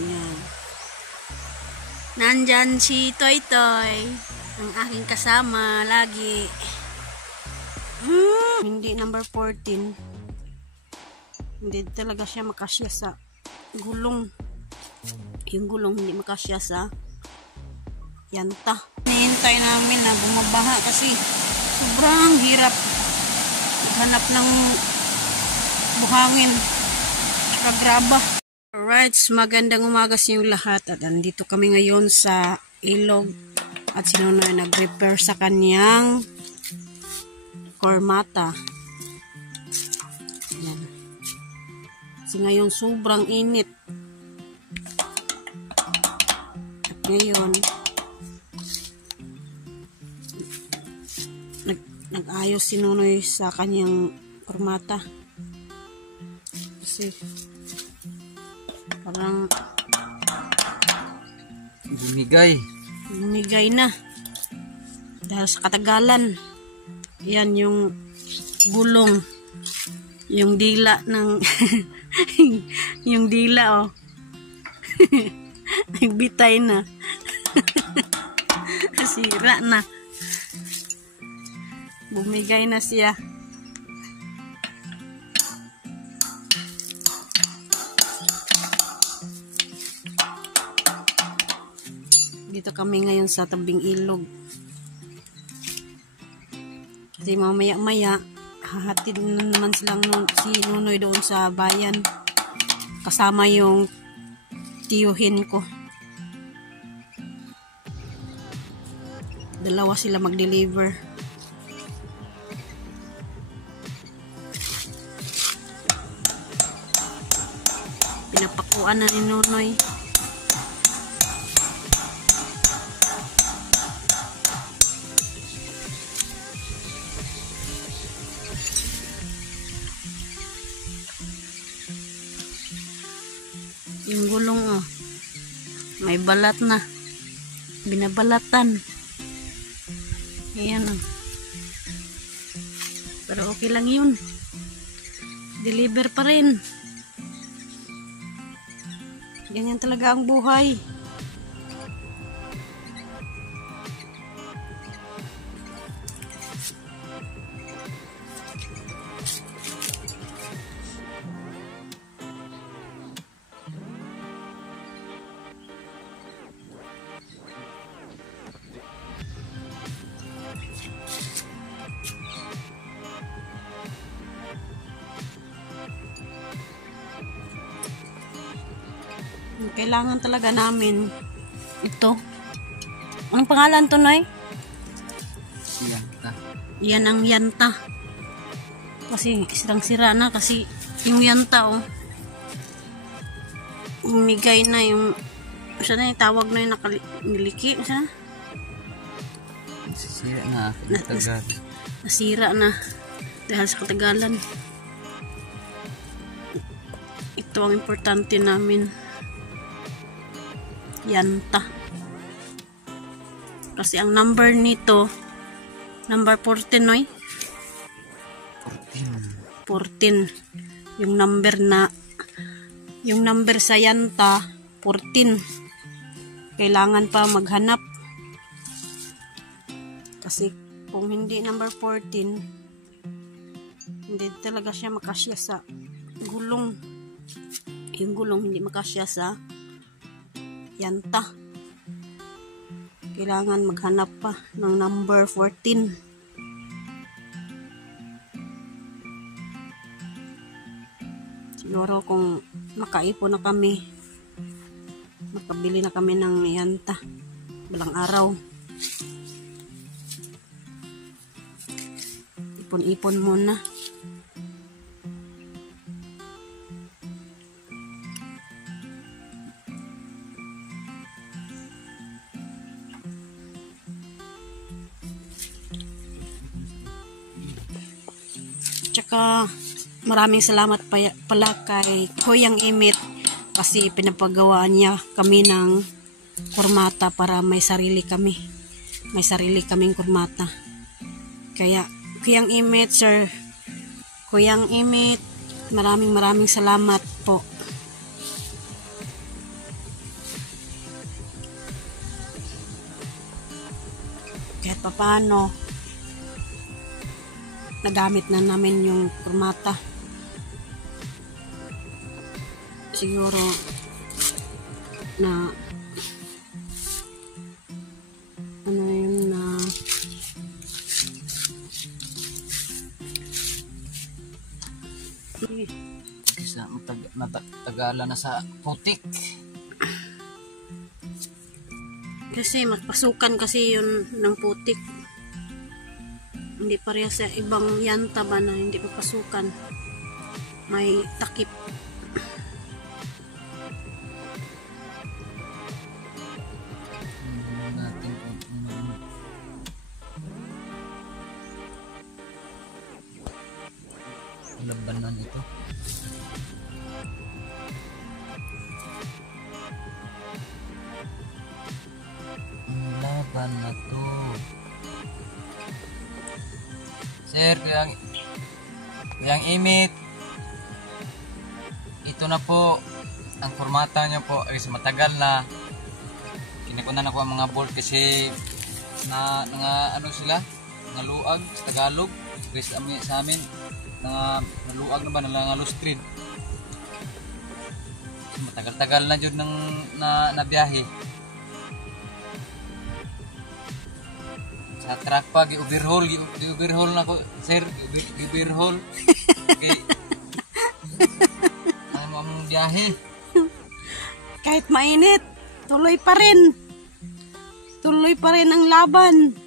Yan. Nandyan si Toy Toy, ang aking kasama lagi. Hindi number 14. Hindi talaga siya makasya sa gulong. Yung gulong hindi makasya sa yanta. Hinihintay namin na bumabaha kasi sobrang hirap maghanap ng buhangin at graba. Alright, magandang umaga sa inyo lahat at andito kami ngayon sa ilog at si Nonoy nag-repair sa kanyang kormata. Yan. Kasi ngayon sobrang init. At ngayon nag-ayos si Nonoy sa kanyang kormata. Kasi parang bumigay na dahil sa katagalan. Yan yung gulong, yung dila ng yung dila nagbitay na. Sira na, bumigay na siya. Dito kami ngayon sa tabing ilog. Kasi mamaya-maya, hahatid na naman silang si Nonoy doon sa bayan. Kasama yung tiyuhin ko. Dalawa sila mag-deliver. Pinapakuan na ni Nonoy. Yung gulong may balat na, binabalatan. Ayan pero okay lang yun, deliver pa rin. Ganyan talaga ang buhay. Kailangan talaga namin ito. Ang pangalan to, Noy? Yanta. Yan ang yanta. Kasi sirang-sira na kasi yung yanta umigay na yung saan na yung tawag na yung nakaliki. Saan na? Nasira na. Nasira na dahil sa katagalan. Ito ang importante namin. Yanta. Kasi ang number nito, number 14, Noy? 14. Yung number sa yanta, 14. Kailangan pa maghanap. Kasi kung hindi number 14, hindi talaga siya makasya sa gulong. Yung gulong hindi makasya sa yanta. Kailangan maghanap pa ng number 14. Siguro kung makaipon na kami, makabili na kami ng yanta balang araw. Ipon-ipon muna. Tsaka maraming salamat pala kay Kuyang Imit kasi pinapagawaan niya kami ng kurmata para may sarili kami. May sarili kaming kurmata. Kaya Kuyang Imit, sir, Kuyang Imit, maraming salamat po. papaano nagamit na namin yung kurmata. Siguro na ano yun na Isa matagalan na sa putik. kasi magpasukan kasi yun ng putik. Hindi pareha sa ibang yanta ba na hindi papasukan. May takip. Natin labanan ito. Ang laban na to. Sir, kayang imit. Ito na po. Ang formata niya po is matagal na. Kinakunan ako ang mga bolt kasi na ano sila, naluag sa Tagalog. Kasi sa amin, naluag na ba, nalustrid. So, matagal-tagal na dyan na biyahe. Sa truck pa, gi-overhaul na ko, sir, gi-overhaul. Okay. Ano ang biyahe? Kahit mainit, tuloy pa rin. Tuloy pa rin ang laban.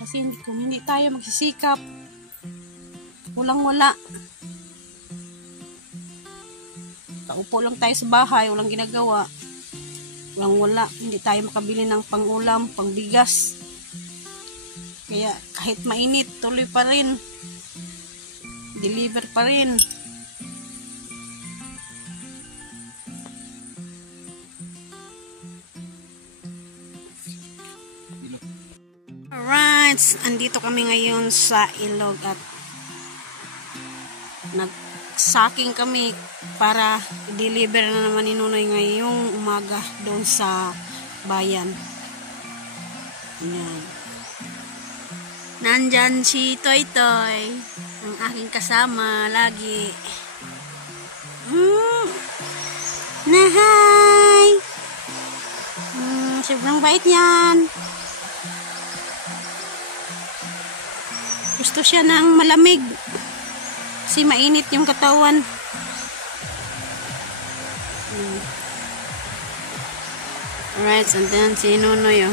Kasi kung hindi tayo magsisikap, walang-wala. Kaupo lang tayo sa bahay, walang ginagawa. Walang-wala. Hindi tayo makabili ng pang-ulam, pang-bigas. Kaya kahit mainit, tuloy pa rin. Deliver pa rin. Alright, andito kami ngayon sa ilog at nagsaking kami para i-deliver na naman ni Nunoy ngayong umaga doon sa bayan. Ayan. Nandyan si Toy Toy, ang aking kasama lagi. Nahay! Sobrang bait yan. Gusto siya ng malamig kasi mainit yung katawan. Alright, so then si Nunoy oh.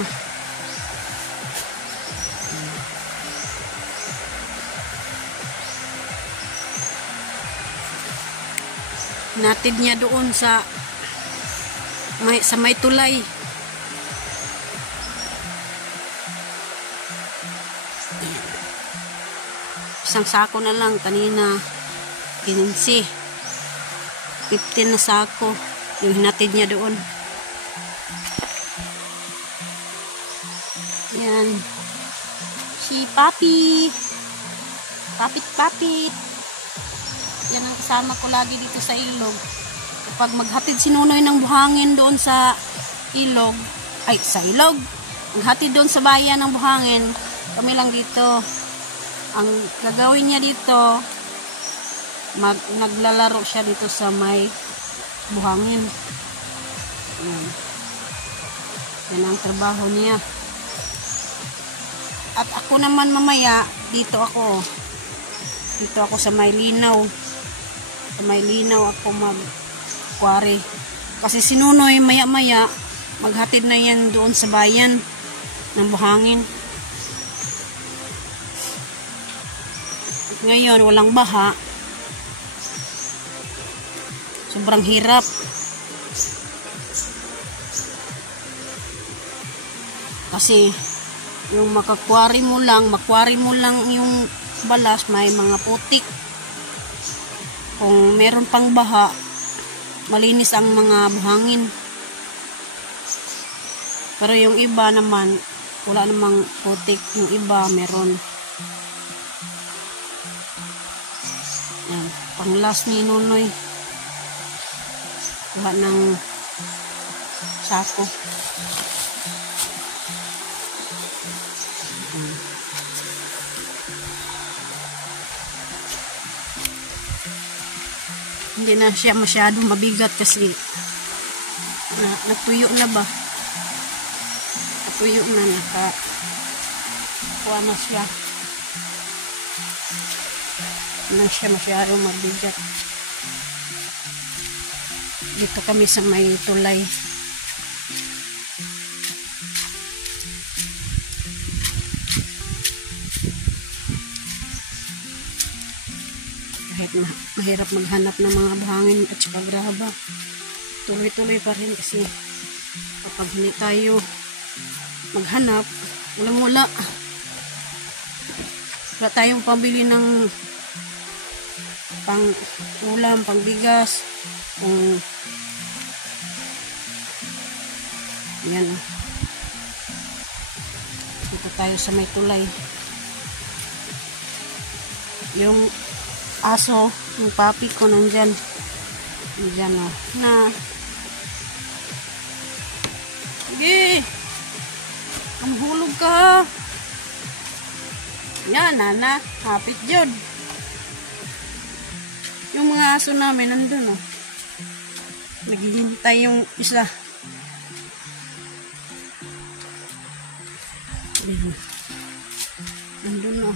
Natid niya doon sa may tulay. Isang sako na lang kanina, 15 na sako yung hinatid niya doon. Yan si Papi, papit. Yan ang kasama ko lagi dito sa ilog. Kapag maghatid si Nunoy ng buhangin doon sa ilog, maghatid doon sa bayan ng buhangin, kami lang dito. Ang gagawin niya dito, naglalaro siya dito sa may buhangin. Yan ang trabaho niya. At ako naman mamaya, dito ako sa may linaw. Sa may linaw ako mag-quarry. Kasi si Nunoy maya-maya, maghatid na yan doon sa bayan ng buhangin. Ngayon, walang baha. Sobrang hirap. Kasi, yung makwari mo lang yung balas, may mga putik. Kung meron pang baha, malinis ang mga buhangin. Pero yung iba naman, wala namang putik. Yung iba, meron. Yan, panglas ni Nunoy. Kuha ng sako. Hindi na siya masyadong mabigat kasi natuyo na ba? Natuyo na, kuha na siya. Hindi na siya masyadong mabigat. Dito kami sa may tulay. Kahit mahirap maghanap ng mga buhangin at saka graba, tuloy-tuloy pa rin kasi kapag hindi tayo maghanap, wala tayong pambili ng pang ulam, pang bigas, kung yan. Dito tayo sa may tulay. Yung aso, yung papi ko nandyan o, na sige, ang hulog ka yan, nana, hapit yun. Yung mga aso namin nandun o, naghihintay yung isa. Nandun o.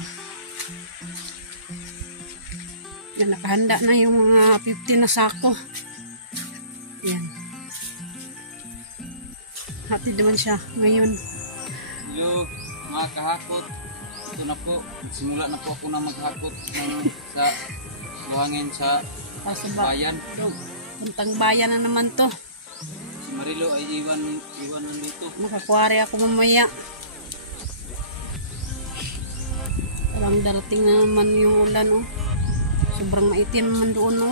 Yan, nakahanda na yung mga 50 na sako. Yan. Hati naman siya ngayon. Hello, mga kahakot. Ito na po. Simula na po ako na maghakot sa buhangin sa bayan. Puntang bayan na naman to. Si Marilo ay iwan nandito. Makakuwari ako mamaya. Parang darating na naman yung ulan o. Sobrang maitim naman doon o.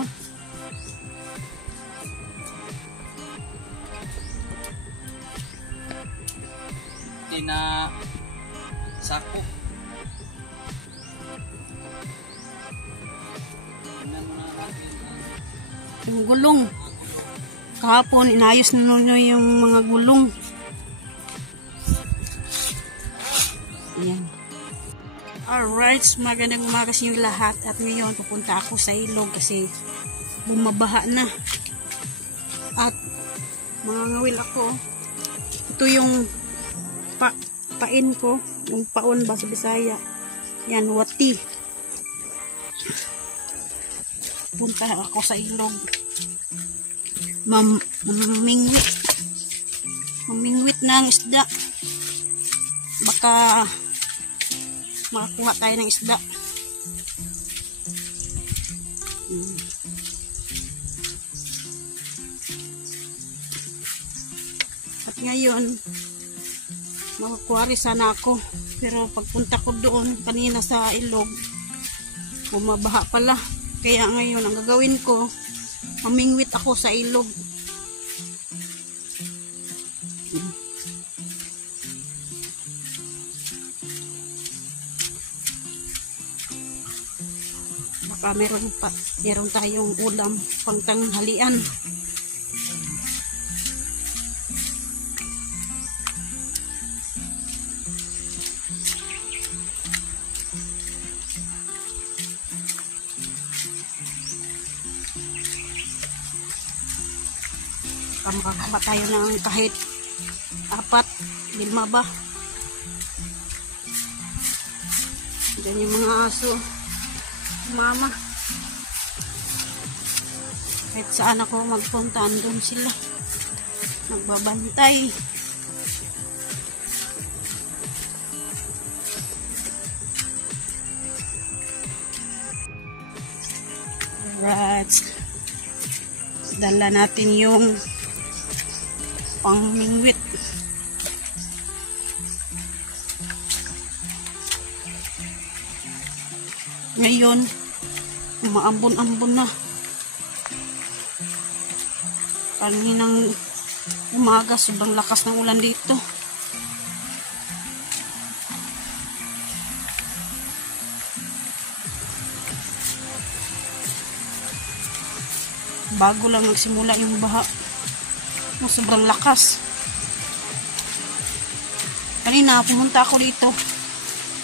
Na sako. Yung gulong. Kahapon, inayos na nyo yung mga gulong. Ayan. Alright, magandang umaga sa inyo lahat. At ngayon, pupunta ako sa ilog kasi bumabaha na. At mga ngawil ako. Ito yung pain ko, yung paon ba sa Bisaya. Yan, wati. Punta ako sa ilog. Mamingwit ng isda. Baka makakuha tayo ng isda. At ngayon, makakuwari sana ako, pero pagpunta ko doon kanina sa ilog, bumabaha pala. Kaya ngayon ang gagawin ko, mamingwit ako sa ilog. Baka meron tayong ulam pang tanghalian. Makakaba tayo ng kahit 4, 5 ba. Diyan yung mga aso, mama. Kahit saan ako magpunta, andun sila nagbabantay. Alright, dala natin yung pangmingwit. Ngayon, umaambon-ambon na. Kaninang umaga, sobrang lakas ng ulan dito. Bago lang nagsimula yung baha. Sobrang lakas. Kanina pumunta ako dito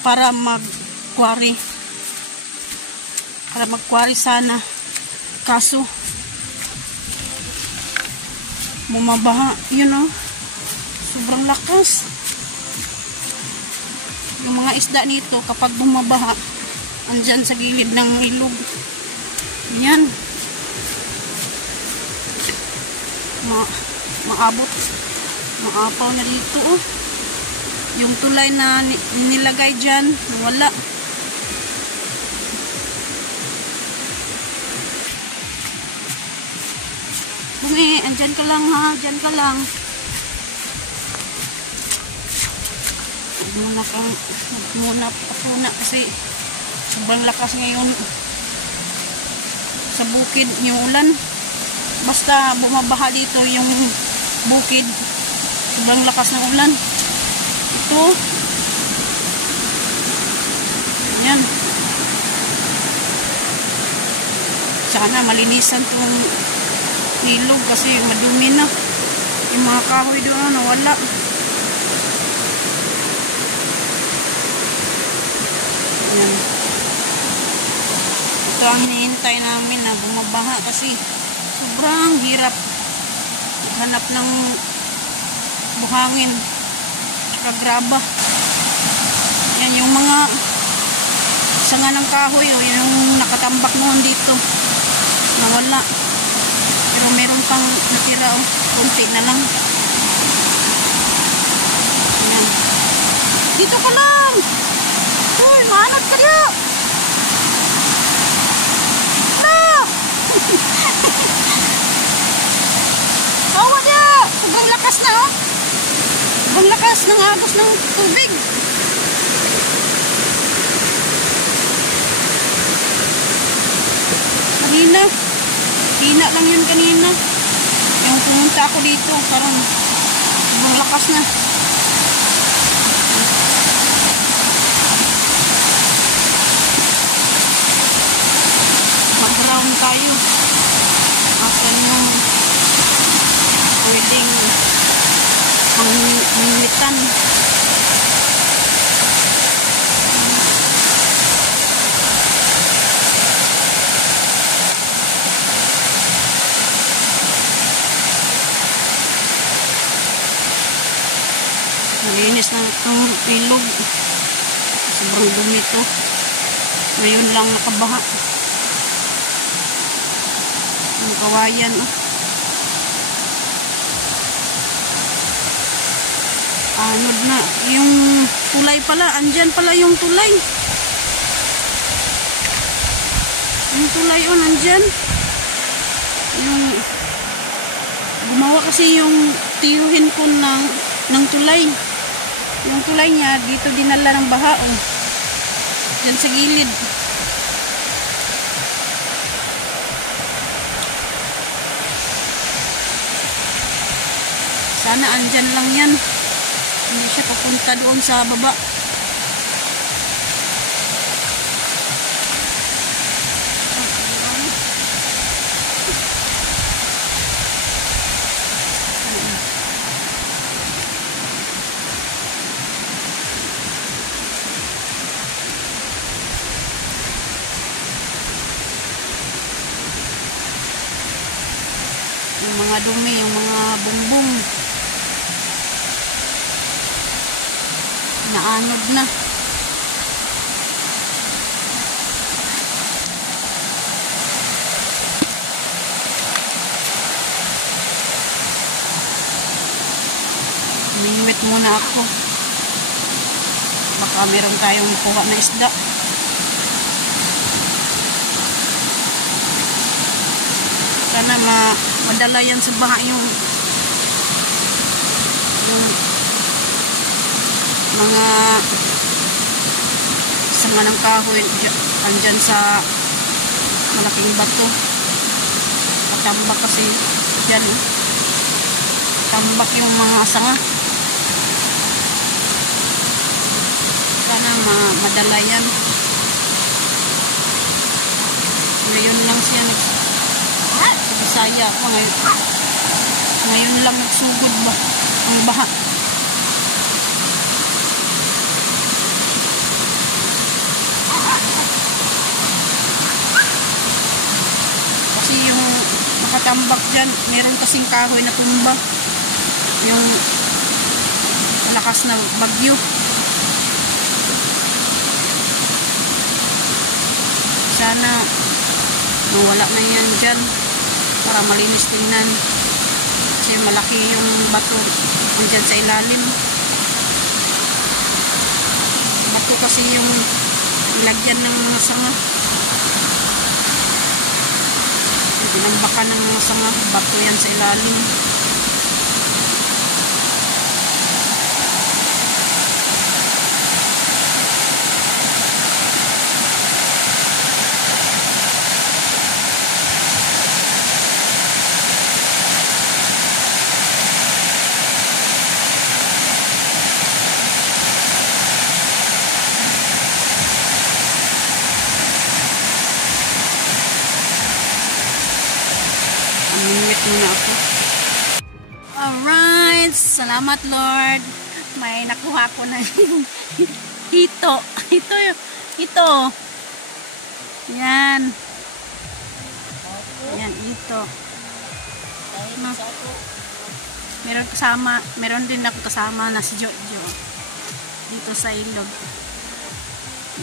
para mag-quarry. Para mag-quarry sana. Kaso bumabaha, yun o. Sobrang lakas. Yung mga isda nito kapag bumabaha, andyan sa gilid ng ilog. Yan. Maabot. Maapaw na dito oh. Yung tulay na nilagay dyan, wala. Andyan ka lang ha, andyan ka lang. Muna kasi sobrang lakas ngayon sa bukid yung ulan. Basta bumabaha dito yung bukid, sobrang lakas ng ulan. Ito yan, sana malinisan tong ilog kasi madumi na yung mga kahoy doon, nawala. Yan. Ito ang hinihintay namin na bumabaha kasi sobrang hirap maghanap ng buhangin tsaka graba. Yan yung mga sanga ng kahoy o yung nakatambak noon dito, nawala. Pero meron pang natira o kunti na lang. Yan. Dito ka lang. Uy, maanod ka niya. Awa niya. Sobrang lakas na oh. Sobrang lakas ng agos ng tubig. Hina lang yun kanina. Yung pumunta ako dito, parang sobrang lakas na. Mag-round tayo. Asan yung pwedeng panginitan. Malinis na itong ilog. Sobrang dumi ito. Ngayon lang nakabaha. Yung kawayan. Oh. Anod na. Yung tulay pala. Andyan pala yung tulay. Yung tulay o nandyan. Yung gumawa kasi yung tiyuhin ko ng tulay. Yung tulay niya, dito dinala ng baha, oh. Diyan sa gilid. Sana andyan lang yan. Hindi siya papunta doon sa baba. Yung mga dumi, yung mga bungbong naanod na. Minwit muna ako, baka meron tayong kuha na isda. Sana madala yan sa baha yung mga sanga ng kahoy andyan sa malaking bato. Patambak kasi dyan, eh. Tambak yung mga sanga. Sana madala yan. Ngayon lang siya Bisaya ako ngayon. Ngayon lang nagsugod ba ang baha. tambak dyan. Meron kasing kahoy na tumba. Yung malakas na bagyo. Sana mawala na yan dyan para malinis tingnan. Kasi malaki yung bato andyan sa ilalim. Bato kasi yung lagyan ng mga sanga. Pinambakan ng mga sanga. Bato yan sa ilalim. Minwit muna ako. Alright. Salamat, Lord. May nakuha ko na hito. Ito. Yan. Yan, ito. Meron din ako kasama na si Jojo. Dito sa ilog.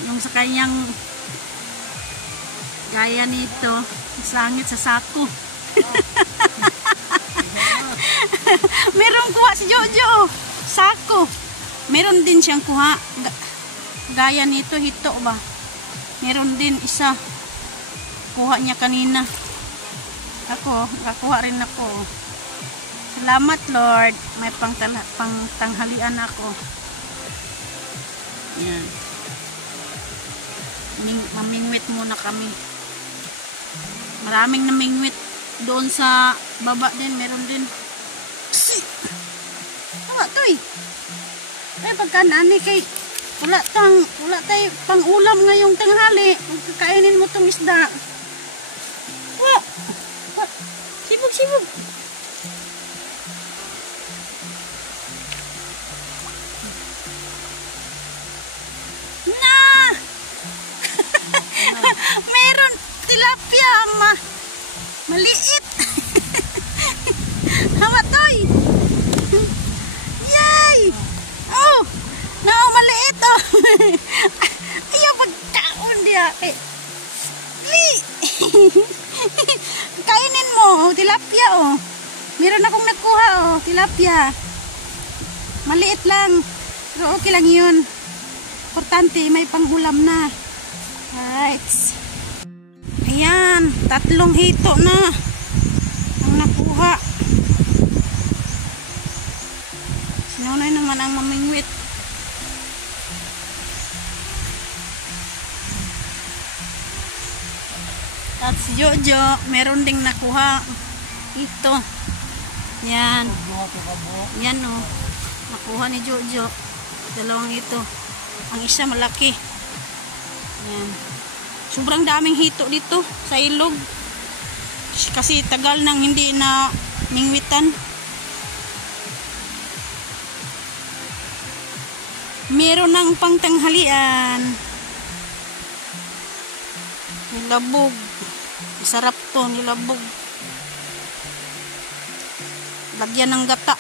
Yung sa kanyang gaya nito, sangit sa sako. Meron kuha si Jojo sako. Meron din siyang kuha gaya nito, hito ba? Meron din isa kuha niya kanina. Ako nakakuha rin ako. Salamat, Lord. May pangtanghalian ako. Yan. Mamingwit muna kami. Maraming namingwit. Doon sa baba din, meron din. Tama to eh. Ay, pagkanani kay wala tayo pang ulam ngayong tanghali. Kakainin mo tong isda. Sibog. Na! Meron tilapia, maliit. Hamatoy. Yay! Oh, maliit oh. Ayaw pagkaon dia. Kainin mo, tilapia oh. Meron akong nakuha oh, tilapia. Maliit lang. Pero okay lang 'yun. Importante may panghulam na. Right. Ayan, 3 hito na ang nakuha. Sinunay naman ang mamingwit. At si Jojo, meron ding nakuha. Ito. Yan. Yan o. Oh. Nakuha ni Jojo. 2 ito. Ang isa malaki. Yan. Sobrang daming hito dito sa ilog. Kasi tagal nang hindi na mingwitan. Meron ng pangtanghalian. Nilabog. Masarap to, nilabog. Lagyan ng gata.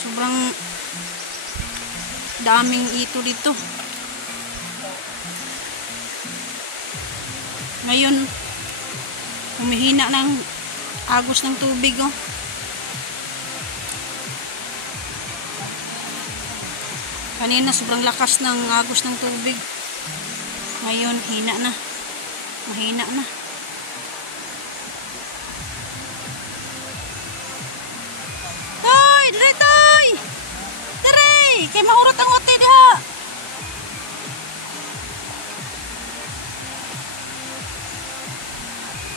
Sobrang daming ito dito. Ngayon, humihina ng agos ng tubig oh. Kanina sobrang lakas ng agos ng tubig. Ngayon hina na. Mahina na. Hoy, diretoy! Tara, kay mahurot ang ote diha.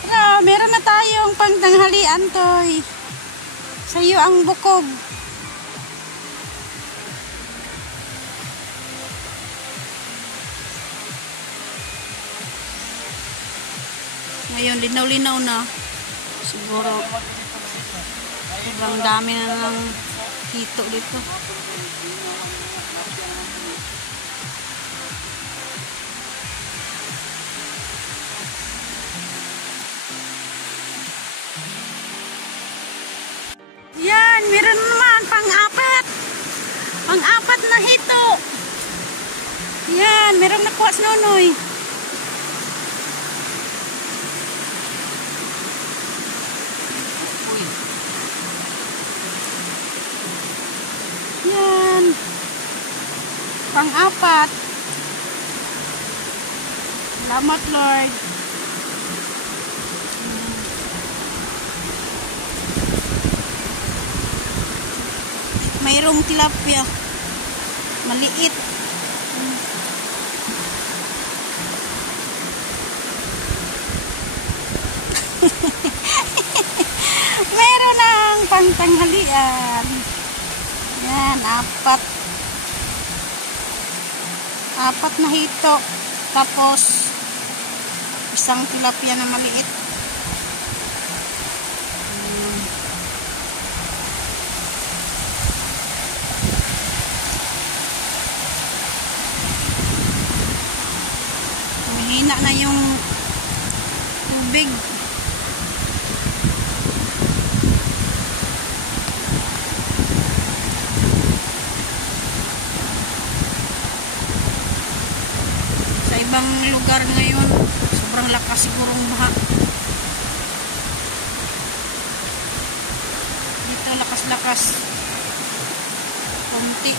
Tara, meron na tayong pangtanghalian toy. Sa iyo ang bukog. Ngayon, linaw-linaw na. Siguro, sobrang dami na ng hito dito. Pang-apat na hito. Yan, merong nakuha si Nonoy. Yan. Pang-apat. Salamat, Lord. Mayroong tilapia. Maliit. Meron ng pangtanghalian. Yan, apat. Apat na hito. Tapos, isang tilapia na maliit. Mahina na yung tubig. Sa ibang lugar ngayon, sobrang lakas sigurong baha. Dito lakas-lakas. Konti.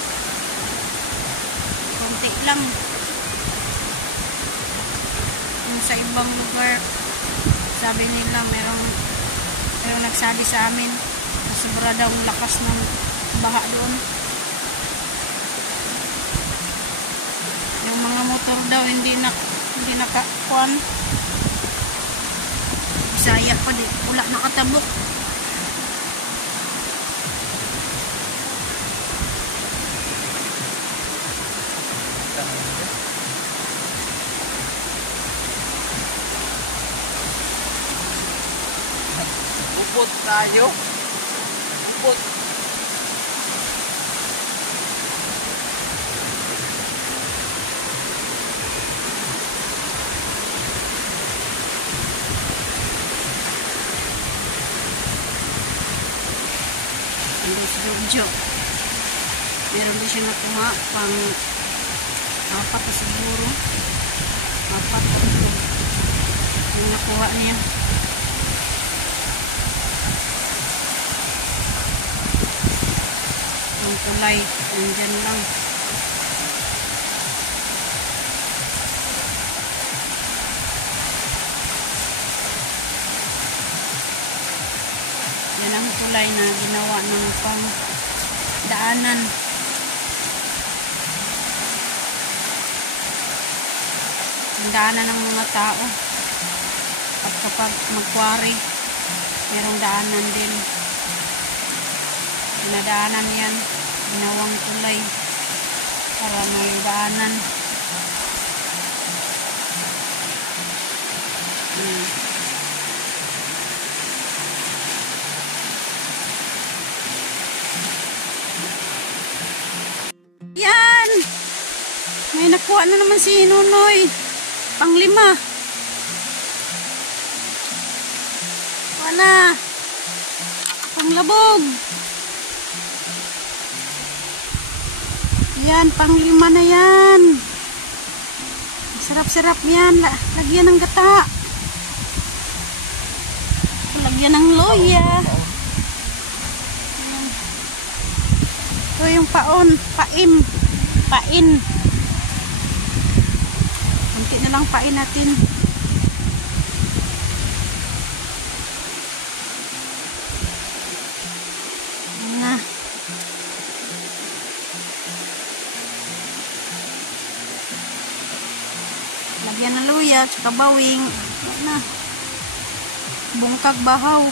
Konti lang. Kung sa ibang lugar, sabi nila merong nagsabi sa amin na sobra daw ang lakas ng baha doon. Yung mga motor daw hindi nakakuan. Bisaya pa di, wala nakatabok. Upot tayo. Upot. Hindi si Jojo. Meron din siya nakuha pang apat na siguro. Apat na ito. Yung nakuha niya. Ang kulay. Nandyan lang. Yan ang kulay na ginawa ng pang daanan. Ang daanan ng mga tao. At kapag magkwari, merong daanan din. Pinadaanan yan. Ginawang kulay para may daanan. Yan! May nakuha na naman si Nonoy. Pang-5. Wala. Panglabog. Yan, pang-5 na yan. Sarap-sarap yan. Lagyan ng gata. Lagyan ng loya. Ito yung paon. Pain. Kunti na lang pain natin. Na. Lagyan ng luya at bawing. Na. Bungkag bahaw.